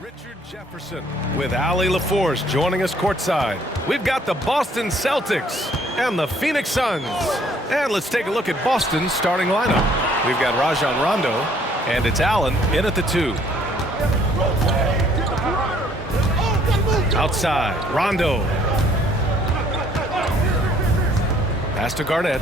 Richard Jefferson with Allie LaForce joining us courtside. We've got the Boston Celtics and the Phoenix Suns. And let's take a look at Boston's starting lineup. We've got Rajon Rondo, and it's Allen in at the 2. Outside, Rondo. Pass to Garnett.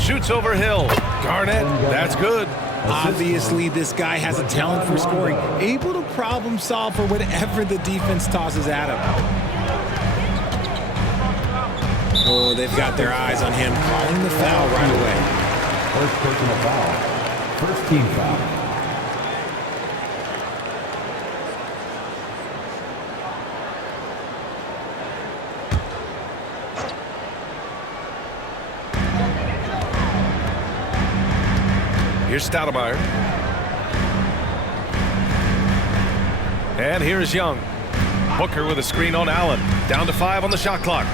Shoots over Hill. Garnett, that's good. Obviously, this guy has a talent for scoring, able to problem solve for whatever the defense tosses at him. Oh, they've got their eyes on him, calling the foul right away. First personal foul. First team foul. Here's Stoudemire. And here's Young. Booker with a screen on Allen. Down to 5 on the shot clock.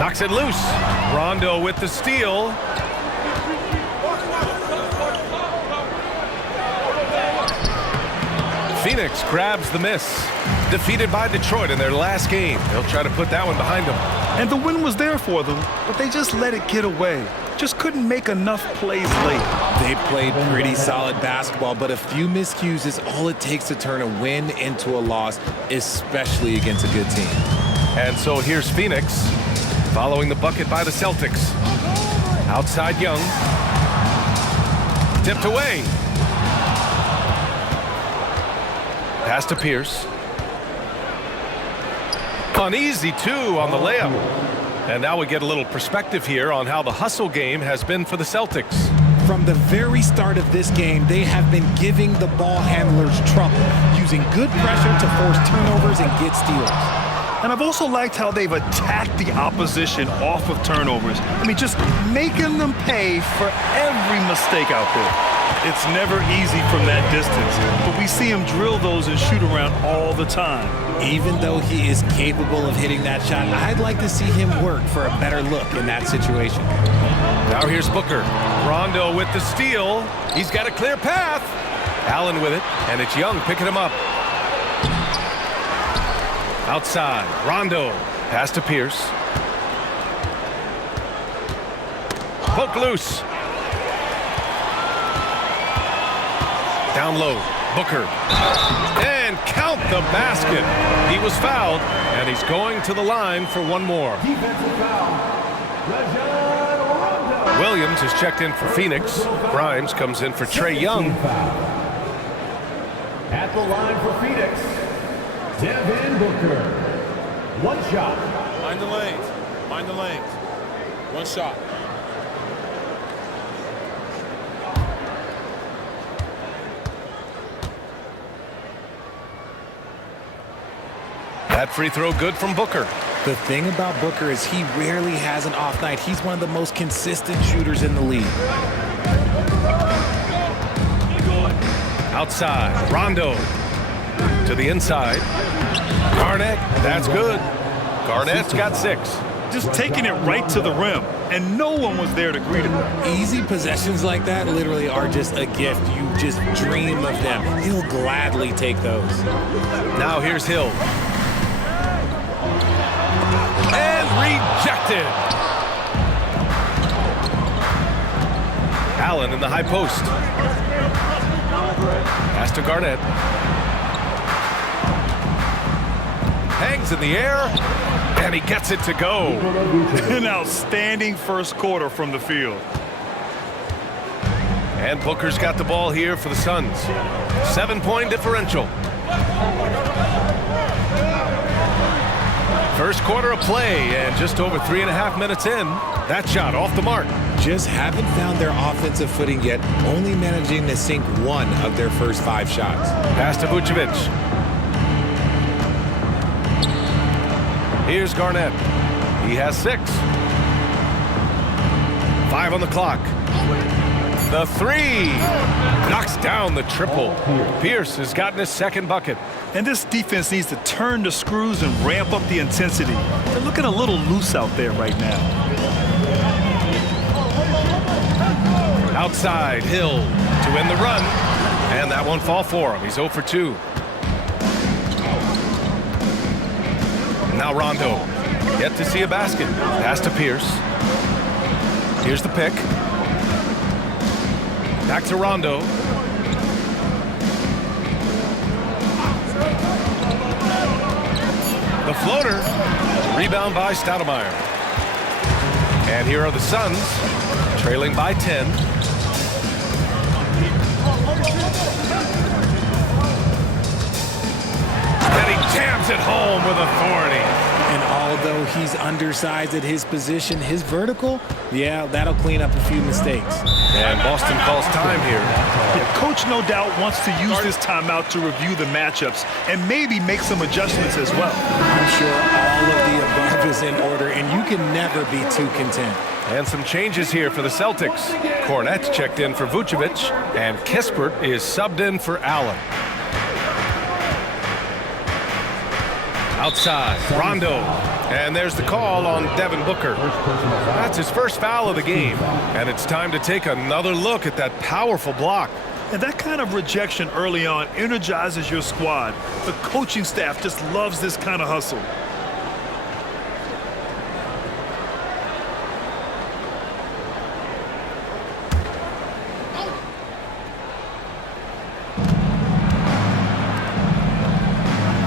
Knocks it loose. Rondo with the steal. Phoenix grabs the miss. Defeated by Detroit in their last game. They'll try to put that one behind them. And the win was there for them, but they just let it get away. Just couldn't make enough plays late. They played pretty solid basketball, but a few miscues is all it takes to turn a win into a loss, especially against a good team. And so here's Phoenix following the bucket by the Celtics. Outside Young. Tipped away. Pass to Pierce. Uneasy, too, on the layup. And now we get a little perspective here on how the hustle game has been for the Celtics. From the very start of this game, they have been giving the ball handlers trouble, using good pressure to force turnovers and get steals. And I've also liked how they've attacked the opposition off of turnovers. I mean, just making them pay for every mistake out there. It's never easy from that distance, but we see him drill those and shoot around all the time. Even though he is capable of hitting that shot, I'd like to see him work for a better look in that situation. Now here's Booker. Rondo with the steal. He's got a clear path. Allen with it, and it's Young picking him up. Outside, Rondo. Pass to Pierce. Poke loose. Down low, Booker. And count the basket. He was fouled, and he's going to the line for one more. Defensive foul. Rajon Rondo. Williams is checked in for Phoenix. Grimes comes in for Trae Young. At the line for Phoenix, Devin Booker. One shot. Mind the lanes. Mind the lanes. One shot. That free throw good from Booker. The thing about Booker is he rarely has an off night. He's one of the most consistent shooters in the league. Outside, Rondo. To the inside. Garnett, that's good. Garnett's got 6. Just taking it right to the rim, and no one was there to greet him. Easy possessions like that literally are just a gift. You just dream of them. He'll gladly take those. Now here's Hill. And rejected. Allen in the high post. Pass to Garnett. Hangs in the air, and he gets it to go. An outstanding first quarter from the field. And Booker's got the ball here for the Suns. 7-point differential. First quarter of play, and just over 3.5 minutes in, that shot off the mark. Just haven't found their offensive footing yet, only managing to sink 1 of their first 5 shots. Pass to Vucevic. Here's Garnett. He has 6. 5 on the clock. The 3. Knocks down the triple. Pierce has gotten his 2nd bucket. And this defense needs to turn the screws and ramp up the intensity. They're looking a little loose out there right now. Outside, Hill to end the run. And that That won't fall for him. He's 0 for 2. Now Rondo. Yet to see a basket. Pass to Pierce. Here's the pick. Back to Rondo. The floater. Rebound by Stoudemire. And here are the Suns, trailing by 10. And he jams it home with authority. And although he's undersized at his position, his vertical, yeah, that'll clean up a few mistakes. And Boston calls time here. Yeah, coach no doubt wants to use this timeout to review the matchups and maybe make some adjustments as well. I'm sure all of the above is in order, and you can never be too content. And some changes here for the Celtics. Garnett checked in for Vucevic, and Kispert is subbed in for Allen. Outside, Rondo. And there's the call on Devin Booker. That's his first foul of the game. And it's time to take another look at that powerful block. And that kind of rejection early on energizes your squad. The coaching staff just loves this kind of hustle.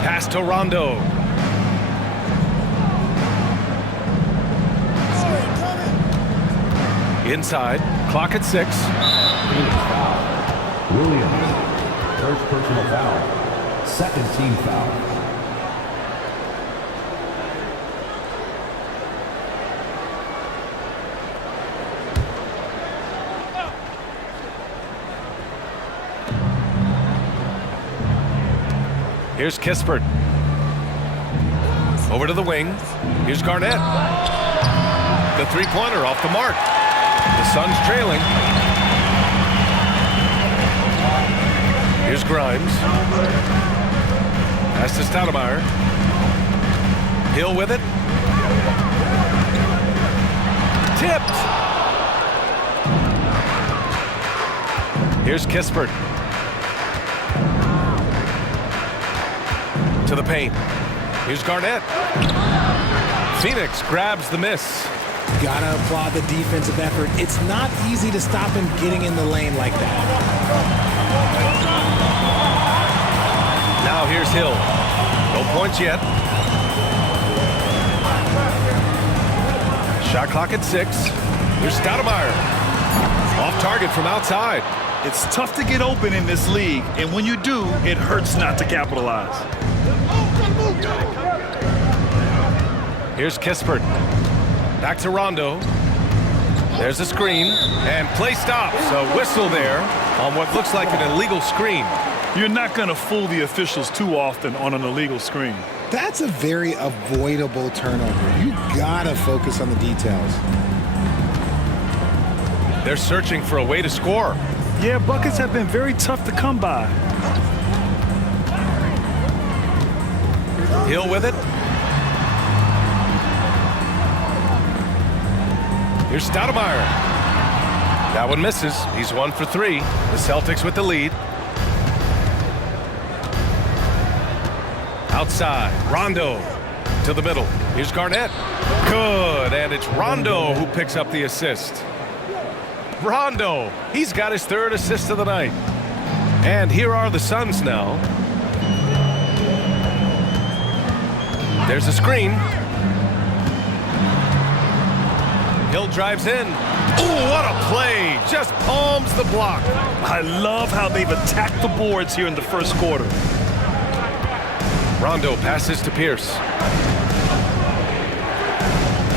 Pass to Rondo. Inside, clock at 6. Williams, first personal foul, second team foul. Here's Kispert. Over to the wing. Here's Garnett. The three-pointer off the mark. The Suns trailing. Here's Grimes. Pass to Stoudemire. Hill with it. Tipped. Here's Kispert. To the paint. Here's Garnett. Phoenix grabs the miss. Gotta applaud the defensive effort. It's not easy to stop him getting in the lane like that. Now here's Hill. No points yet. Shot clock at 6. Here's Stoudemire. Off target from outside. It's tough to get open in this league, and when you do, it hurts not to capitalize. Here's Kispert. Back to Rondo. There's a screen, and play stops. A whistle there on what looks like an illegal screen. You're not going to fool the officials too often on an illegal screen. That's a very avoidable turnover. You gotta focus on the details. They're searching for a way to score. Yeah, buckets have been very tough to come by. Hill with it. Here's Stoudemire. That one misses. He's 1 for 3. The Celtics with the lead. Outside, Rondo to the middle. Here's Garnett. Good, and it's Rondo who picks up the assist. Rondo, he's got his 3rd assist of the night. And here are the Suns now. There's a screen. Hill drives in. Ooh, what a play. Just palms the block. I love how they've attacked the boards here in the first quarter. Rondo passes to Pierce.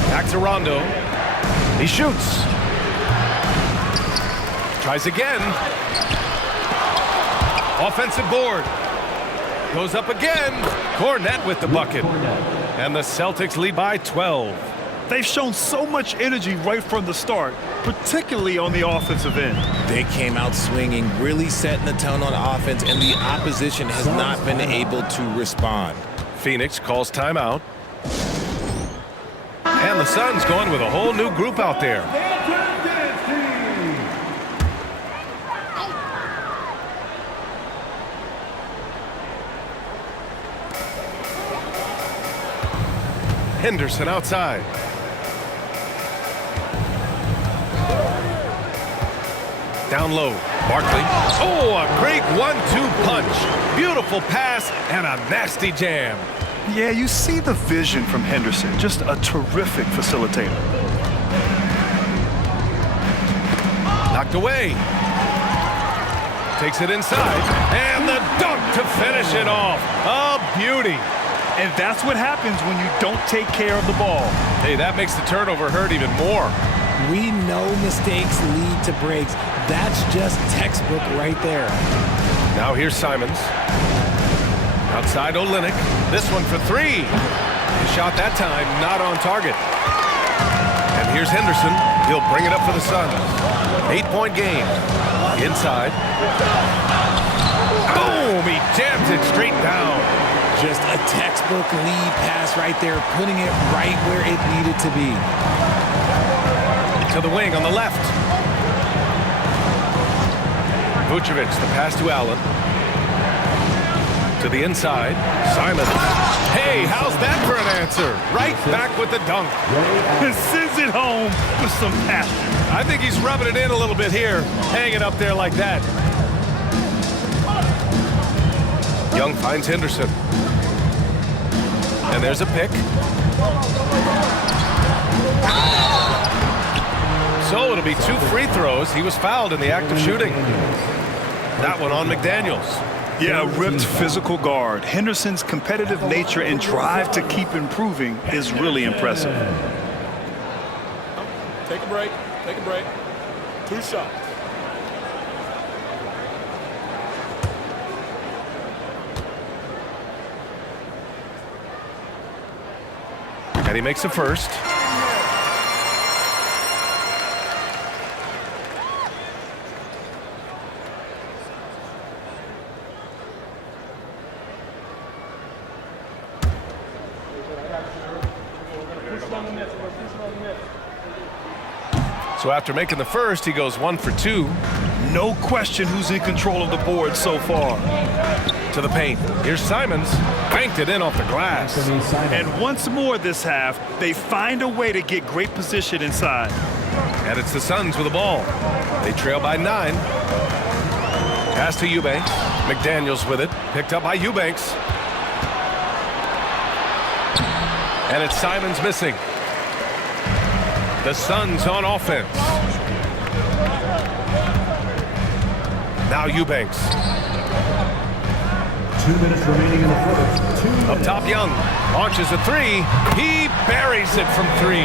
Back to Rondo. He shoots. Tries again. Offensive board. Goes up again. Garnett with the bucket. And the Celtics lead by 12. They've shown so much energy right from the start, particularly on the offensive end. They came out swinging, really setting the tone on offense, and the opposition has not been able to respond. Phoenix calls timeout. And the Suns going with a whole new group out there. Henderson outside. Down low, Barkley. Oh, a great 1-2 punch. Beautiful pass and a nasty jam. Yeah, you see the vision from Henderson. Just a terrific facilitator. Knocked away. Takes it inside. And the dunk to finish it off. A beauty. And that's what happens when you don't take care of the ball. Hey, that makes the turnover hurt even more. We know mistakes lead to breaks. That's just textbook right there. Now here's Simons. Outside Olynyk. This one for three. His shot that time not on target. And here's Henderson. He'll bring it up for the Suns. 8-point game. Inside. Boom! He jams it straight down. Just a textbook lead pass right there, putting it right where it needed to be. To the wing on the left. Vucevic, the pass to Allen. To the inside. Simons. Hey, how's that for an answer? Right back with the dunk. Sends it home with some passion. I think he's rubbing it in a little bit here, hanging up there like that. Young finds Henderson. And there's a pick. So it'll be 2 free throws. He was fouled in the act of shooting. That one on McDaniels. Yeah, a ripped physical guard. Henderson's competitive nature and drive to keep improving is really impressive. Take a break. Take a break. 2 shots. And he makes a first. So after making the first, he goes 1 for 2. No question who's in control of the board so far. To the paint. Here's Simons. Banked it in off the glass. And once more this half, they find a way to get great position inside. And it's the Suns with the ball. They trail by 9. Pass to Eubanks. McDaniels with it. Picked up by Eubanks. And it's Simons missing. The Suns on offense. Now Eubanks. 2 minutes remaining in the first. Up top, Young launches a 3. He buries it from 3.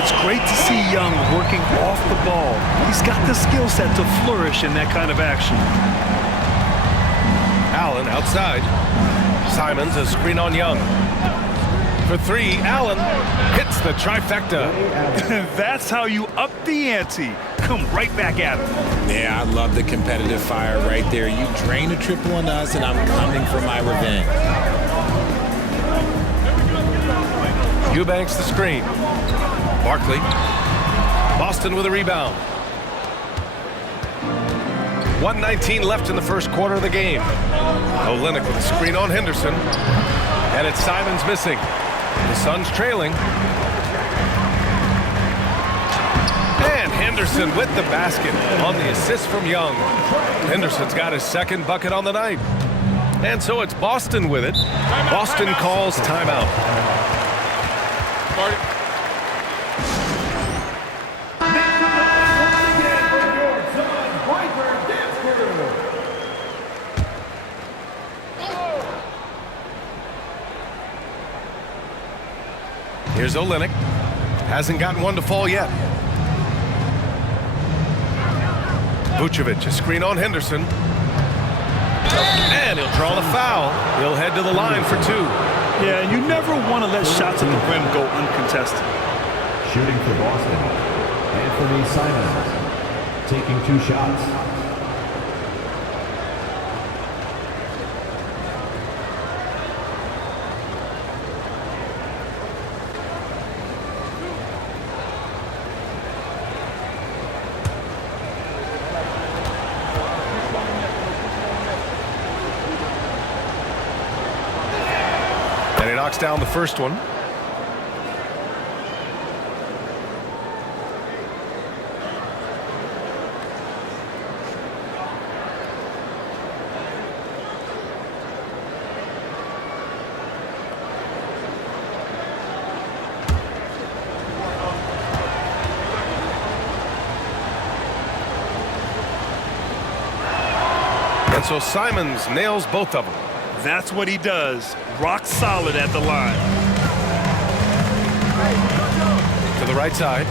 It's great to see Young working off the ball. He's got the skill set to flourish in that kind of action. Allen outside. Simons a screen on Young. For 3, Allen hits the trifecta. That's how you up the ante. Come right back at him. Yeah, I love the competitive fire right there. You drain a triple on us, and I'm coming for my revenge. Eubanks the screen. Barkley. Boston with a rebound. 1:19 left in the first quarter of the game. Olynyk with a screen on Henderson. And it's Simons missing. The Suns trailing. And Henderson with the basket on the assist from Young. Henderson's got his second bucket on the night. And so it's Boston with it. Boston calls timeout. Marty. Here's Olynyk. Hasn't gotten one to fall yet. Vucevic, a screen on Henderson. And he'll draw the foul. He'll head to the line for 2. Yeah, you never want to let shots at the rim go uncontested. Shooting for Boston. Anthony Simons taking 2 shots. And he knocks down the first one. And so Simons nails both of them. That's what he does. Rock solid at the line. To the right side.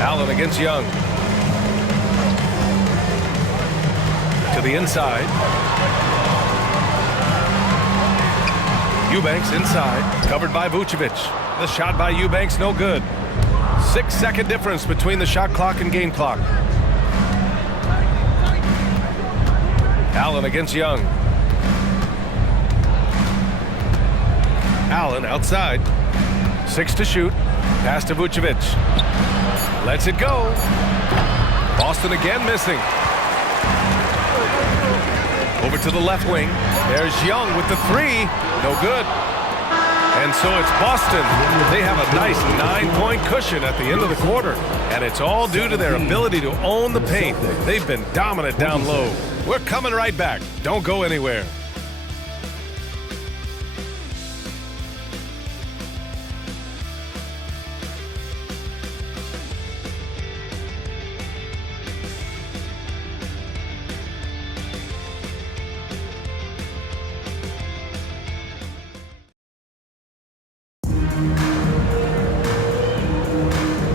Allen against Young. To the inside. Eubanks inside. Covered by Vucevic. The shot by Eubanks, no good. 6-second difference between the shot clock and game clock. Allen against Young. Allen outside. 6 to shoot. Pass to Vucevic. Lets it go. Boston again missing. Over to the left wing. There's Young with the 3. No good. And so it's Boston. They have a nice 9-point cushion at the end of the quarter. And it's all due to their ability to own the paint. They've been dominant down low. We're coming right back. Don't go anywhere.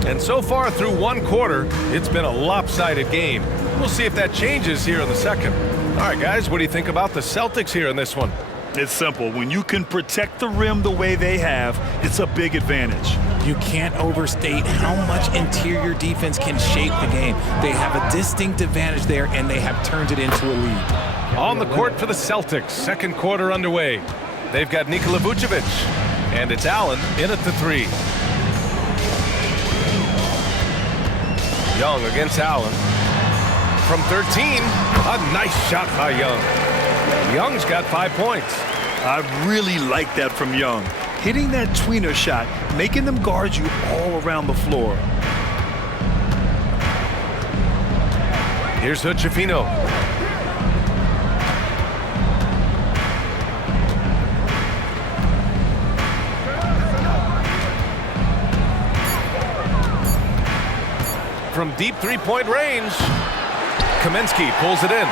And so far through one quarter, it's been a lopsided game. We'll see if that changes here in the second. All right, guys, what do you think about the Celtics here in this one? It's simple. When you can protect the rim the way they have, it's a big advantage. You can't overstate how much interior defense can shape the game. They have a distinct advantage there, and they have turned it into a lead. On the court for the Celtics, second quarter underway. They've got Nikola Vucevic, and it's Allen in at the 3. Young against Allen. From 13, a nice shot by Young. Young's got 5 points. I really like that from Young. Hitting that tweener shot, making them guard you all around the floor. Here's Hood-Schifino. From deep three-point range, Kaminsky pulls it in.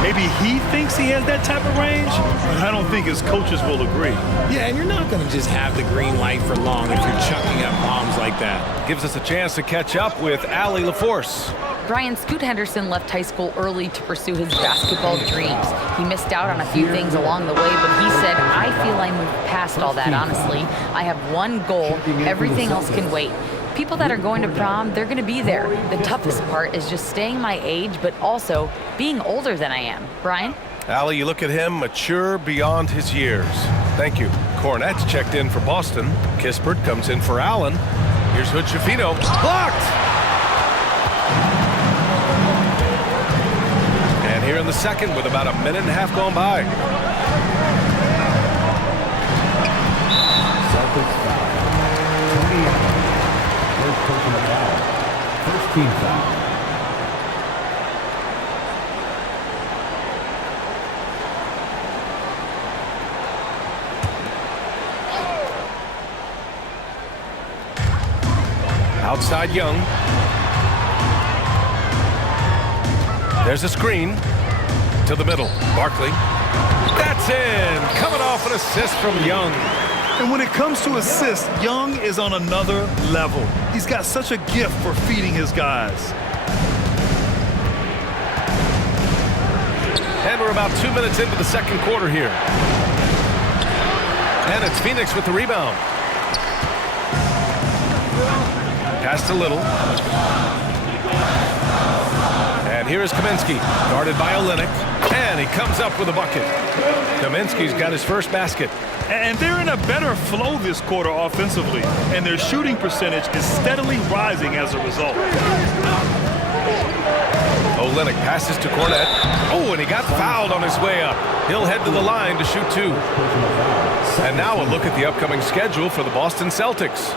Maybe he thinks he has that type of range, but I don't think his coaches will agree. Yeah, and you're not going to just have the green light for long if you're chucking up bombs like that. Gives us a chance to catch up with Allie LaForce. Brian Scoot Henderson left high school early to pursue his basketball dreams. He missed out on a few things along the way, but he said, I feel I moved past all that, honestly. I have one goal. Everything else can wait. People that are going to prom, they're going to be there. The toughest part is just staying my age, but also being older than I am. Brian? Allie, you look at him, mature beyond his years. Thank you. Garnett's checked in for Boston. Kispert comes in for Allen. Here's Hood-Schifino. Blocked! And here in the second with about a minute and a half gone by. Celtics foul. 28. First personal foul. First team foul. Outside Young. There's a screen to the middle. Barkley. That's in. Coming off an assist from Young. And when it comes to assists, Young is on another level. He's got such a gift for feeding his guys. And we're about 2 minutes into the second quarter here. And it's Phoenix with the rebound. Pass to Little. And here is Kaminsky, guarded by Olynyk. And he comes up with a bucket. Kaminsky's got his first basket. And they're in a better flow this quarter offensively, and their shooting percentage is steadily rising as a result. Olynyk passes to Garnett. Oh, and he got fouled on his way up. He'll head to the line to shoot 2. And now a look at the upcoming schedule for the Boston Celtics.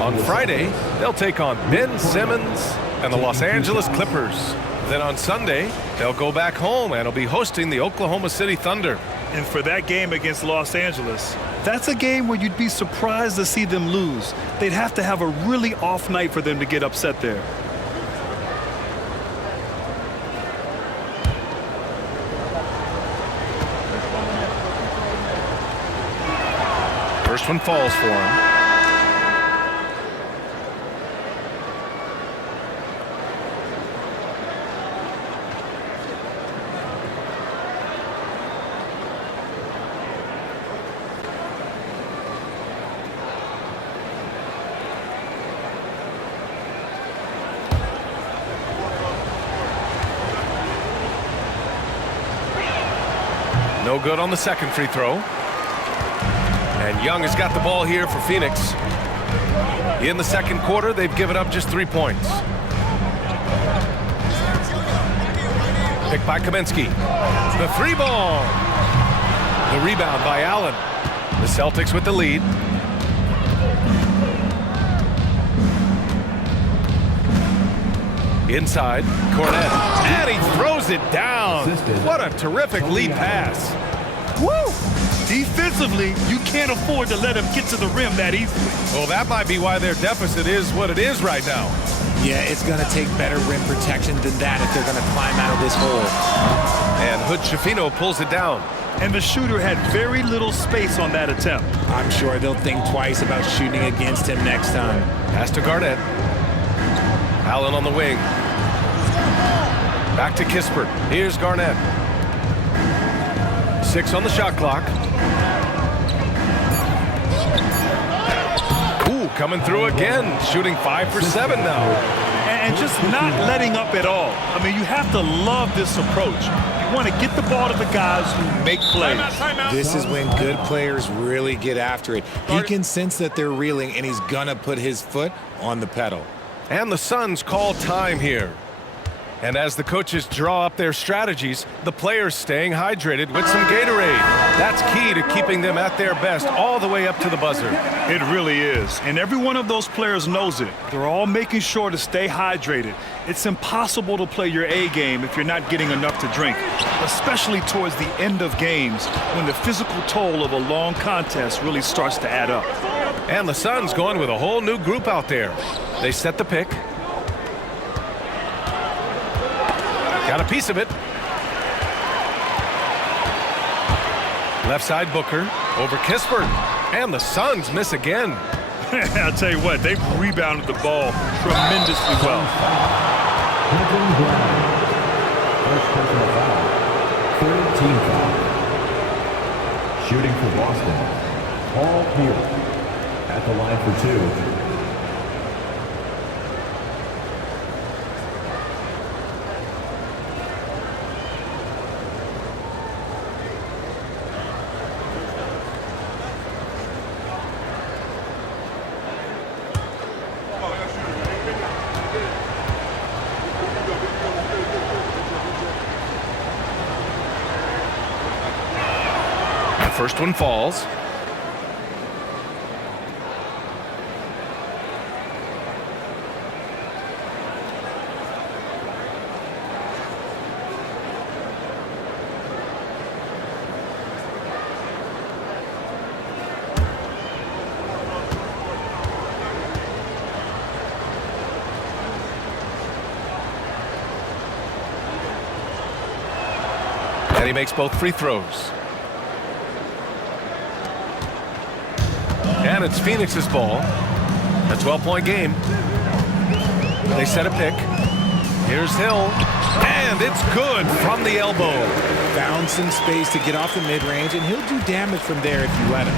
On Friday, they'll take on Ben Simmons and the Los Angeles Clippers. Then on Sunday, they'll go back home and will be hosting the Oklahoma City Thunder. And for that game against Los Angeles, that's a game where you'd be surprised to see them lose. They'd have to have a really off night for them to get upset there. First one falls for him. No good on the second free throw. And Young has got the ball here for Phoenix. In the second quarter, they've given up just 3 points. Picked by Kaminsky. The three ball. The rebound by Allen. The Celtics with the lead. Inside, Garnett, and he throws it down. What a terrific lead pass. Woo! Defensively, you can't afford to let him get to the rim that easily. Well, that might be why their deficit is what it is right now. Yeah, it's going to take better rim protection than that if they're going to climb out of this hole. And Hood Schifino pulls it down. And the shooter had very little space on that attempt. I'm sure they'll think twice about shooting against him next time. Pass to Garnett. Allen on the wing. Back to Kispert. Here's Garnett. 6 on the shot clock. Ooh, coming through again. Shooting 5 for 7 now. And just not letting up at all. I mean, you have to love this approach. You want to get the ball to the guys who make plays. This is when good players really get after it. He can sense that they're reeling, and he's going to put his foot on the pedal. And the Suns call time here. And as the coaches draw up their strategies, the players staying hydrated with some Gatorade. That's key to keeping them at their best all the way up to the buzzer. It really is. And every one of those players knows it. They're all making sure to stay hydrated. It's impossible to play your A game if you're not getting enough to drink, especially towards the end of games when the physical toll of a long contest really starts to add up. And the Suns going with a whole new group out there. They set the pick. Got a piece of it. Left side Booker over Kispert. And the Suns miss again. I'll tell you what, they've rebounded the ball tremendously well. First personal foul. Third team foul. Shooting for Boston. Paul Pierce at the line for 2. First one falls. And he makes both free throws. And it's Phoenix's ball. A 12-point game. They set a pick. Here's Hill. And it's good from the elbow. Found some space to get off the mid-range, and he'll do damage from there if you let him.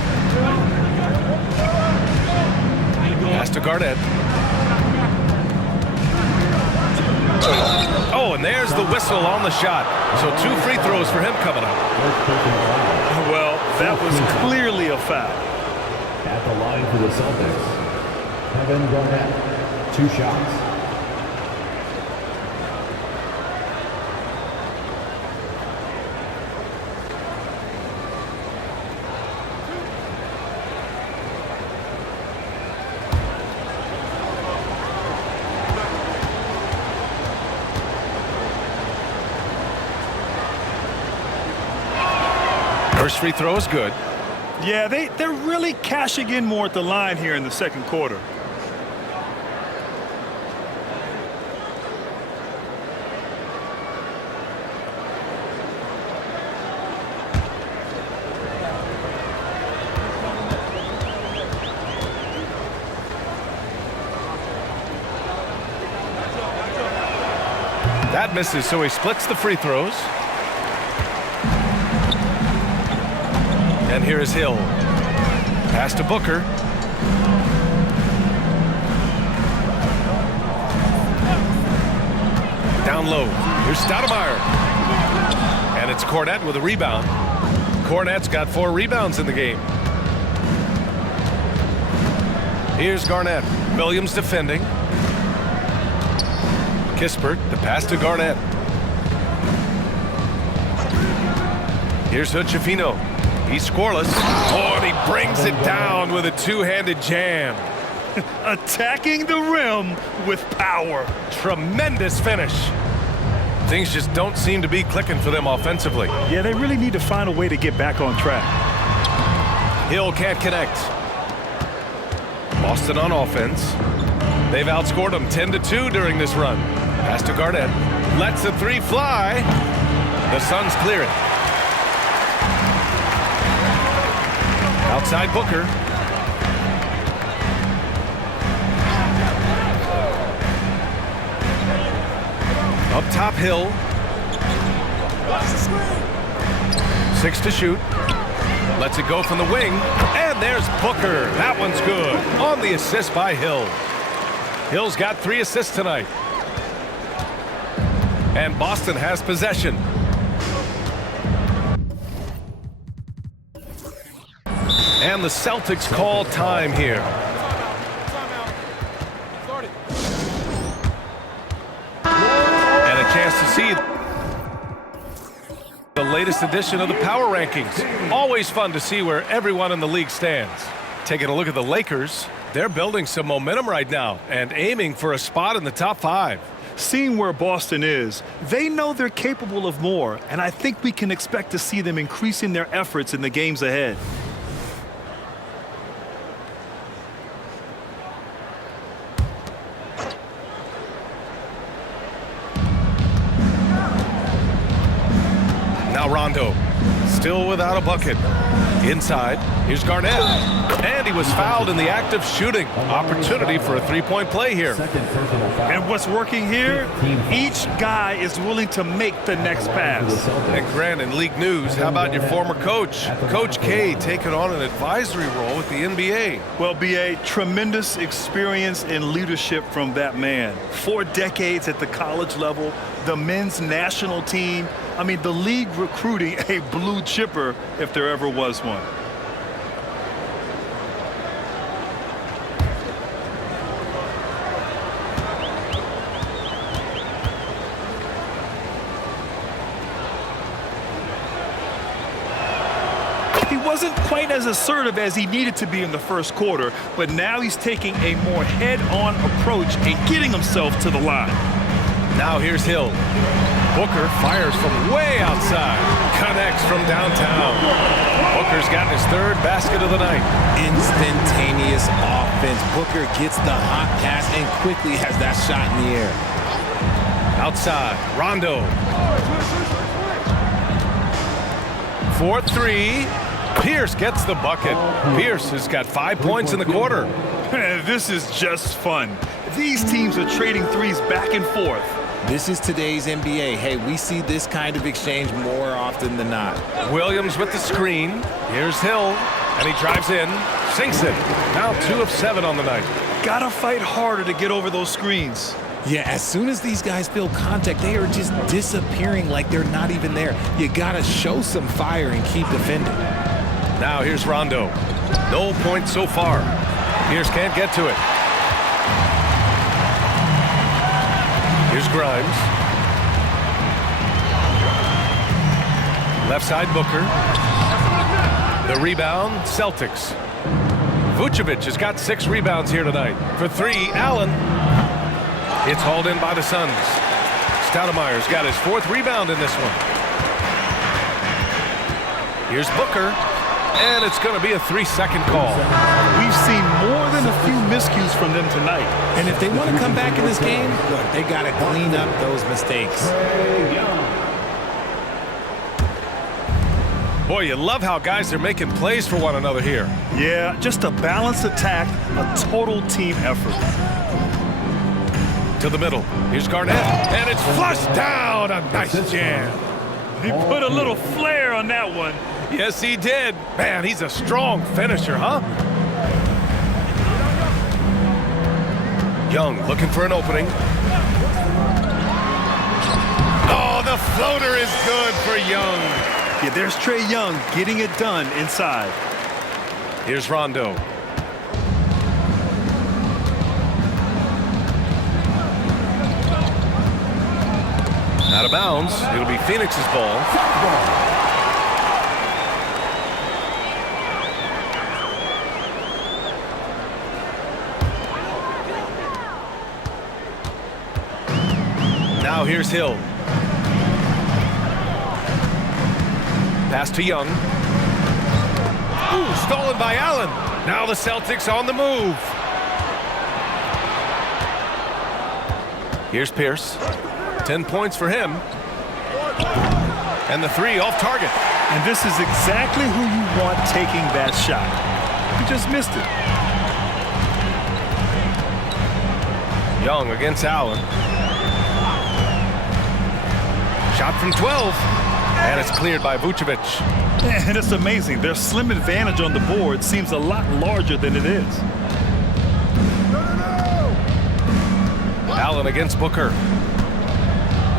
Pass to Garnett. Oh, and there's the whistle on the shot. So 2 free throws for him coming up. Well, that was clearly a foul. At the line for the Celtics, Kevin Garnett, 2 shots. First free throw is good. Yeah, they're really cashing in more at the line here in the second quarter. misses, so he splits the free throws. And here is Hill. Pass to Booker. Down low. Here's Stoudemire. And it's Garnett with a rebound. Garnett's got 4 rebounds in the game. Here's Garnett. Williams defending. Kispert, the pass to Garnett. Here's Hood-Schifino. He's scoreless. Oh, and he brings it down with a two-handed jam. Attacking the rim with power. Tremendous finish. Things just don't seem to be clicking for them offensively. Yeah, they really need to find a way to get back on track. Hill can't connect. Boston on offense. They've outscored them 10-2 during this run. Pass to Garnett. Lets the 3 fly. The Suns clear it. Outside Booker. Up top Hill. 6 to shoot. Lets it go from the wing. And there's Booker. That one's good. On the assist by Hill. Hill's got 3 assists tonight. And Boston has possession. And the Celtics call time here. And a chance to see the latest edition of the power rankings. Always fun to see where everyone in the league stands. Taking a look at the Lakers, they're building some momentum right now and aiming for a spot in the top 5. Seeing where Boston is, they know they're capable of more, and I think we can expect to see them increasing their efforts in the games ahead. Now Rondo, still without a bucket. Inside, here's Garnett. And he was fouled in the act of shooting. Opportunity for a 3-point play here. And what's working here, each guy is willing to make the next pass. And Grant, in league news, how about your former coach? Coach K taking on an advisory role with the NBA. Well, B.A., tremendous experience and leadership from that man. 4 decades at the college level, the men's national team. I mean, the league recruiting a blue chipper if there ever was one. He wasn't quite as assertive as he needed to be in the first quarter, but now he's taking a more head-on approach and getting himself to the line. Now here's Hill. Booker fires from way outside. Connects from downtown. Booker's gotten his 3rd basket of the night. Instantaneous offense. Booker gets the hot pass and quickly has that shot in the air. Outside, Rondo. 4-3. Pierce gets the bucket. Pierce has got 5 points in the quarter. This is just fun. These teams are trading threes back and forth. This is today's NBA. Hey, we see this kind of exchange more often than not. Williams with the screen. Here's Hill, and he drives in, sinks it. Now 2 of 7 on the night. Gotta fight harder to get over those screens. Yeah, as soon as these guys feel contact, they are just disappearing like they're not even there. You gotta show some fire and keep defending. Now here's Rondo. No points so far. Pierce can't get to it. Here's Grimes. Left side Booker. The rebound, Celtics. Vucevic has got 6 rebounds here tonight. For 3, Allen. It's hauled in by the Suns. Stoudemire's got his 4th rebound in this one. Here's Booker. And it's going to be a 3-second call. We've seen more than a few miscues from them tonight. And if they want to come back in this game, look, they got to clean up those mistakes. Boy, you love how guys are making plays for one another here. Yeah, just a balanced attack, a total team effort. To the middle. Here's Garnett. And it's flushed down. A nice jam. He put a little flair on that one. Yes, he did. Man, he's a strong finisher, huh? Young looking for an opening. Oh, the floater is good for Young. Yeah, there's Trae Young getting it done inside. Here's Rondo. Out of bounds. It'll be Phoenix's ball. Now here's Hill. Pass to Young. Ooh, stolen by Allen. Now the Celtics on the move. Here's Pierce. 10 points for him. And the three off target. And this is exactly who you want taking that shot. You just missed it. Young against Allen. Shot from 12. And it's cleared by Vucevic. And it's amazing. Their slim advantage on the board seems a lot larger than it is. Allen against Booker.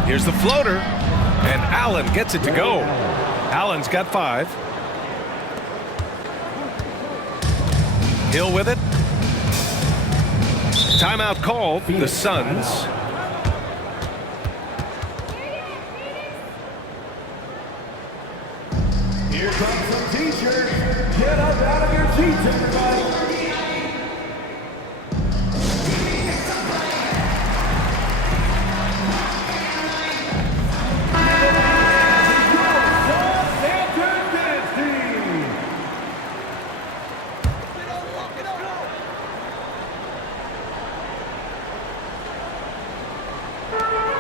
Here's the floater. And Allen gets it to go. Allen's got 5. Hill with it. Timeout called. The Suns. Here comes some t-shirts. Get up out of your seats, everybody.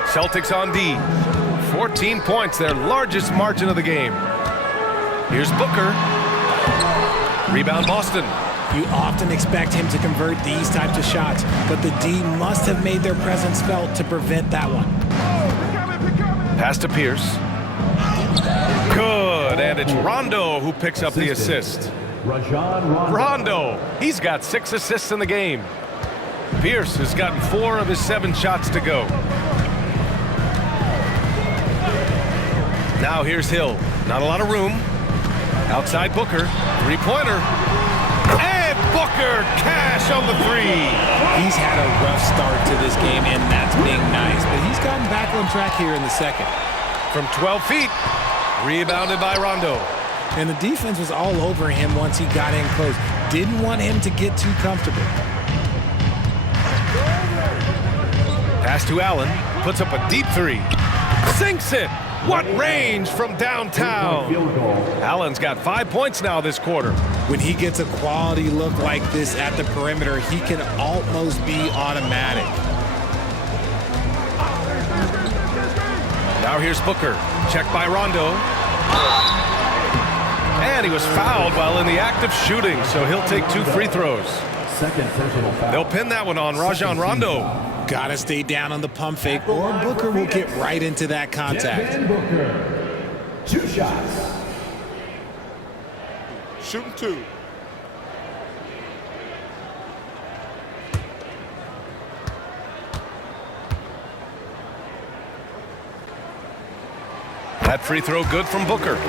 Celtics on D. 14 points, their largest margin of the game. Here's Booker. Rebound Boston. You often expect him to convert these types of shots, but the D must have made their presence felt to prevent that one. Pass to Pierce. Good, and it's Rondo who picks up the assist. Rondo, he's got 6 assists in the game. Pierce has gotten 4 of his 7 shots to go. Now here's Hill. Not a lot of room. Outside Booker. 3-pointer. And Booker cash on the 3. He's had a rough start to this game, and that's being nice, but he's gotten back on track here in the second. From 12 feet. Rebounded by Rondo. And the defense was all over him once he got in close. Didn't want him to get too comfortable. Pass to Allen. Puts up a deep 3. Sinks it. What range from downtown. Allen's got 5 points now this quarter. When he gets a quality look like this at the perimeter, he can almost be automatic. Now here's Booker. Checked by Rondo. And he was fouled while in the act of shooting, so he'll take 2 free throws. Second personal foul. They'll pin that one on Rajon Rondo. Gotta stay down on the pump fake, or Booker will get right into that contact. Devin Booker. 2 shots. Shooting 2. That free throw good from Booker.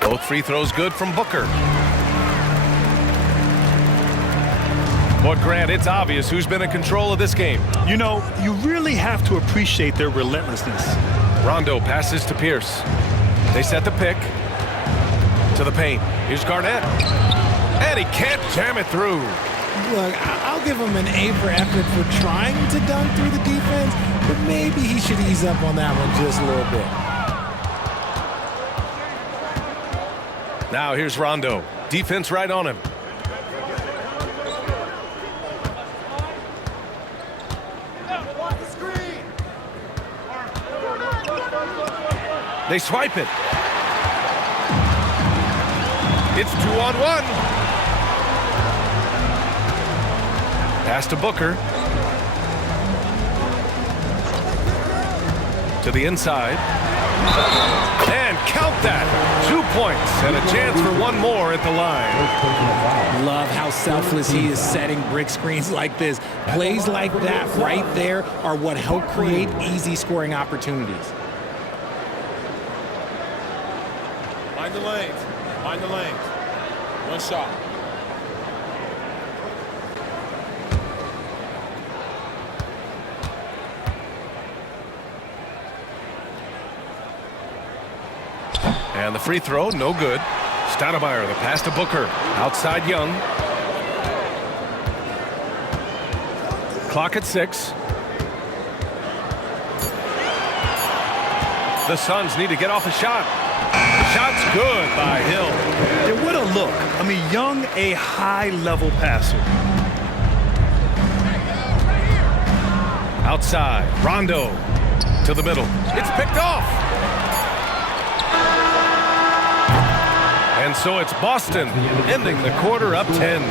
Both free throws good from Booker. But Grant, it's obvious who's been in control of this game. You know, you really have to appreciate their relentlessness. Rondo passes to Pierce. They set the pick. To the paint. Here's Garnett. And he can't jam it through. Look, I'll give him an A for effort for trying to dunk through the defense, but maybe he should ease up on that one just a little bit. Now here's Rondo. Defense right on him. They swipe it. It's 2-on-1. Pass to Booker. To the inside. And count that. 2 points and a chance for one more at the line. Love how selfless he is setting brick screens like this. Plays like that right there are what help create easy scoring opportunities. Mind the lanes. Mind the lanes. One shot. And the free throw, no good. Stoudemire, the pass to Booker. Outside Young. Clock at 6. The Suns need to get off a shot. Shot's good by Hill. Yeah, what a look. I mean, Young, a high-level passer. Outside, Rondo to the middle. It's picked off. And so it's Boston ending the quarter up 10.